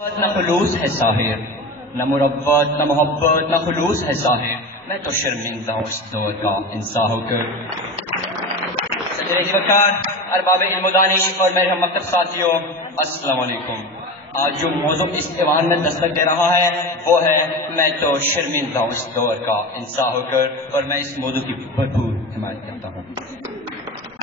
نہ خلوص ہے ظاہر، نہ مربت نہ محبت نہ خلوص ہے ظاہر، میں تو شرمندہ ہوں اس دور کا انسان ہو کر۔ وقار ارباب علم و دانش اور میرے ہم مکتب ساتھیوں، السلام علیکم۔ آج جو موضوع اس ایوان میں دستک دے رہا ہے وہ ہے میں تو شرمندہ ہوں اس دور کا انسان ہو کر، اور میں اس موضوع کی بھرپور حمایت کرتا ہوں۔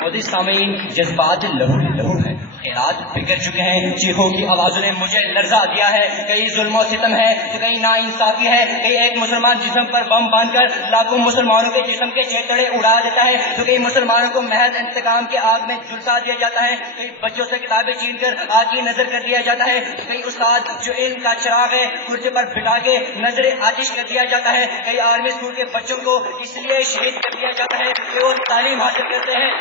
موضوع سامعین، جذبات لہو ہے، خیرات بگڑ چکے ہیں، چیخوں کی آوازوں نے مجھے لرزا دیا ہے، کئی ظلم و ستم ہے تو کئی نا انصافی ہے، کئی ایک مسلمان جسم پر بم باندھ کر لاکھوں مسلمانوں کے جسم کے چیتڑے اڑا دیتا ہے تو کئی مسلمانوں کو محض انتقام کے آگ میں جھلسا دیا جاتا ہے، کئی بچوں سے کتابیں چھین کر آگ کی نظر کر دیا جاتا ہے، کئی استاد جو علم کا چراغ ہے کرسی پر بٹھا کے نظر آتش کر دیا جاتا ہے، کئی آرمی اسکول کے بچوں کو اس لیے شہید کر دیا جاتا ہے کہ وہ تعلیم حاصل کرتے ہیں،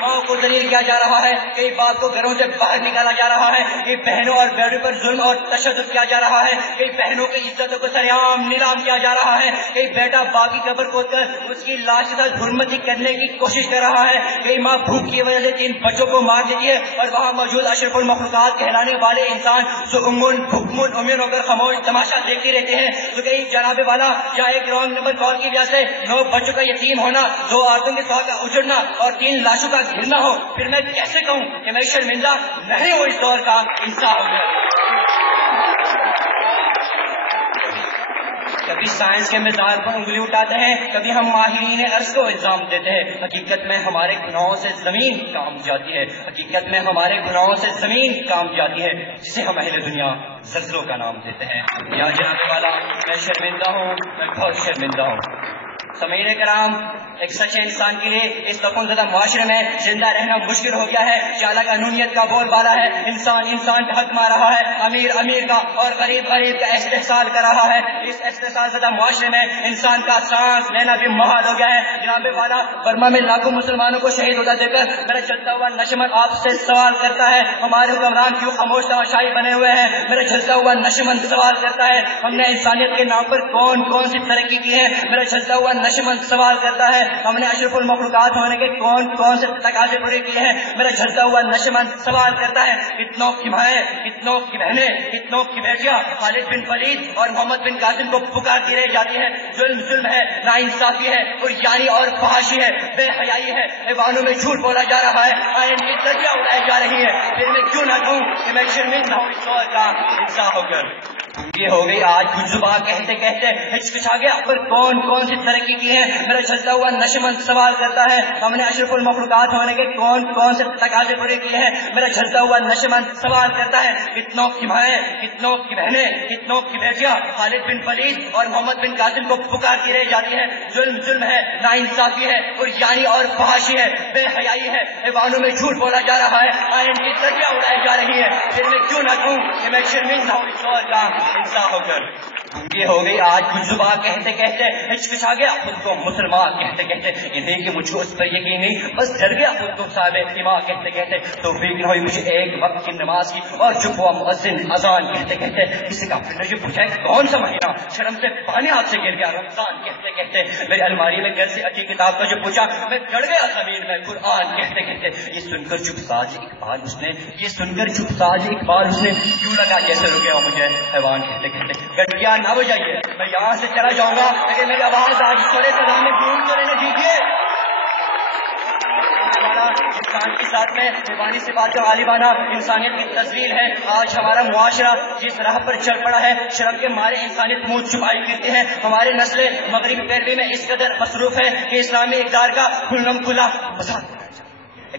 ماں کو ذلیل کیا جا رہا ہے، کئی باپ کو گھروں سے باہر نکالا جا رہا ہے، کئی بہنوں اور بیٹوں پر ظلم اور تشدد کیا جا رہا ہے، کئی بہنوں کی عزتوں کو سریعام نیلام کیا جا رہا ہے، کئی بیٹا باپ کی قبر کھود کر اس کی لاش کے ساتھ حرمتی کرنے کی کوشش کر رہا ہے، کئی ماں بھوک کی وجہ سے 3 بچوں کو مار دیتی ہے اور وہاں موجود اشرف المخلوقات کہلانے والے انسان جو بھکمن امین ہو کر خاموش تماشا دیکھتے رہتے ہیں، تو کئی جناب والا یا ایک رانگ نمبر کال کی وجہ سے 9 بچوں کا یتیم ہونا، 2 عورتوں کے ساتھ کا اجڑنا اور 3 لاشوں کا گرنا ہو، پھر میں کیسے کہوں کہ میں شرمندہ نہیں ہوں اس دور کا انسان ہو گیا۔ کبھی سائنس کے مزاج پر انگلی اٹھاتے ہیں، کبھی ہم ماہرین ارض کو الزام دیتے ہیں، حقیقت میں ہمارے گناہوں سے زمین کام جاتی ہے، حقیقت میں ہمارے گناہوں سے زمین کام جاتی ہے جسے ہم اہل دنیا زلزلوں کا نام دیتے ہیں۔ یا جناب والا میں شرمندہ ہوں، میں بہت شرمندہ ہوں۔ سامعین کرام، ایک سچے انسان کے لیے اس تکون زدہ معاشرے میں زندہ رہنا مشکل ہو گیا ہے، چالک قانونیت کا بول بالا ہے، انسان کا حق مار رہا ہے، امیر کا اور غریب کا استحصال کر رہا ہے، اس استحصال زدہ معاشرے میں انسان کا سانس لینا بھی محال ہو گیا ہے۔ جناب والا برما میں لاکھوں مسلمانوں کو شہید ہوتا دیکھ کر میرا چلتا ہوا نشمن آپ سے سوال کرتا ہے، ہمارے حکمران کیوں خاموش تماشائی بنے ہوئے ہیں؟ میرا چلتا ہوا نشمن سوال کرتا ہے، ہم نے انسانیت کے نام پر کون سی ترقی کی ہے؟ میرا چلتا ہوا نشمن سوال کرتا ہے، ہم نے اشرف المخلوقات ہونے کے کون سے تقاضے پورے کیے ہیں؟ میرا جھلتا ہوا نشمن سوال کرتا ہے، کتنوں کی مائیں، کتنوں کی بہنیں، کتنوں کی بیٹیاں خالد بن ولید اور محمد بن قاسم کو پکارتی رہ جاتی ہے۔ ظلم ہے، ناانصافی ہے، اور یاری اور فحاشی ہے، بے حیائی ہے، ایوانوں میں جھوٹ بولا جا رہا ہے، آئین کی درجہ اڑائی جا رہی ہے، پھر میں کیوں نہ کہوں کہ میں شرمندہ ہوں اس دور کا انسان ہو کر۔ یہ ہو گئی آج کچھ زبان کہتے ہچکچا گیا، پر کون سی ترقی کی ہے؟ میرا چلتا ہوا نشمن سوال کرتا ہے، ہم نے اشرف المخلوقات ہونے کے کون سے تقاضے پورے کیے ہیں؟ میرا چلتا ہوا نشمن سوال کرتا ہے، کتنوں کی مائیں، کتنوں کی بہنیں، کتنوں کی بیٹیاں خالد بن ولید اور محمد بن قاسم کو پکارتی رہ جاتی ہے۔ ظلم ہے، ناانصافی ہے، اور یاری اور فحاشی ہے، بے حیائی ہے، ایوانوں میں جھوٹ بولا جا رہا ہے، آئین کی درجہ اڑائی جا رہی ہے، پھر میں کیوں نہ کہوں کہ میں شرمندہ ہوں اس دور کا انسان ہو کر۔ یہ ہو گئی آج کچھ زبان کہتے ہچکچا گیا، خود کو مسلمان کہتے یہ دیکھ کے مجھ کو اس پر یقین نہیں، بس ڈر گیا خود کو صاحب ایمان کہتے تو فکر ہوئی مجھے ایک وقت کی نماز کی، اور چپ ہوا مؤذن اذان کہتے کسی کا پھر نے پوچھا کون سا مہینہ، شرم سے پانی ہاتھ سے گر گیا، رمضان کہتے میری الماری میں گھر سے اچھی کتاب کا جو پوچھا میں گڑ گیا زمین میں، قرآن کہتے یہ سن کر چپ ساج اقبال اس نے کیوں لگا جیسے رکے ہو مجھے حیوان کہتے گٹیا نہ بجائیے، میں یہاں سے چلا جاؤں گا لیکن میری آواز آج سورے سلام میں گونج تو رہنے دیجیے۔ انسان کے ساتھ میں دیوانی صفات کا غالبانہ انسانیت کی تصویر ہے۔ آج ہمارا معاشرہ جس راہ پر چل پڑا ہے، شرم کے مارے انسانیت منہ چھپائی کرتے ہیں، ہمارے نسل مغربی پیروی میں اس قدر مصروف ہے کہ اسلامی اقدار کا کھلا مساط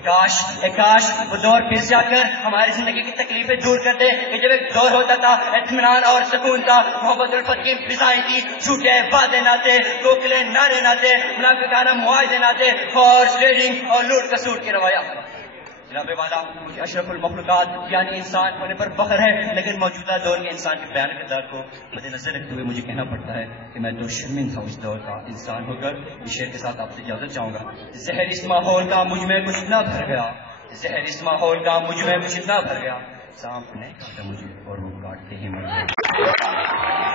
کاش وہ دور پھر سے آ کر ہماری زندگی کی تکلیفیں دور کر دے کہ جب ایک دور ہوتا تھا اطمینان اور سکون تھا، محبت الفت کی فضائیں تھی، جھوٹے وعدے نہ تھے، کوکلے نعرے نہ تھے، منافقانہ معاہدے نہ تھے، فورس ٹریڈنگ اور لوٹ کسوٹ کی روایات۔ جناب والا مجھے اشرف المخلوقات یعنی انسان ہونے پر فخر ہے، لیکن موجودہ دور کے انسان کے بیان کردار کو مد نظر رکھتے ہوئے مجھے کہنا پڑتا ہے کہ میں تو شرمندہ ہوں اس دور کا انسان ہو کر۔ اس شعر کے ساتھ آپ سے اجازت چاہوں گا۔ زہر اس ماحول کا مجھ میں کچھ نہ بھر گیا، زہر اس ماحول کا مجھ میں کچھ نہ بھر گیا، سانپ نے کاٹا مجھے اور وہ کاٹ کے ہی مر گیا۔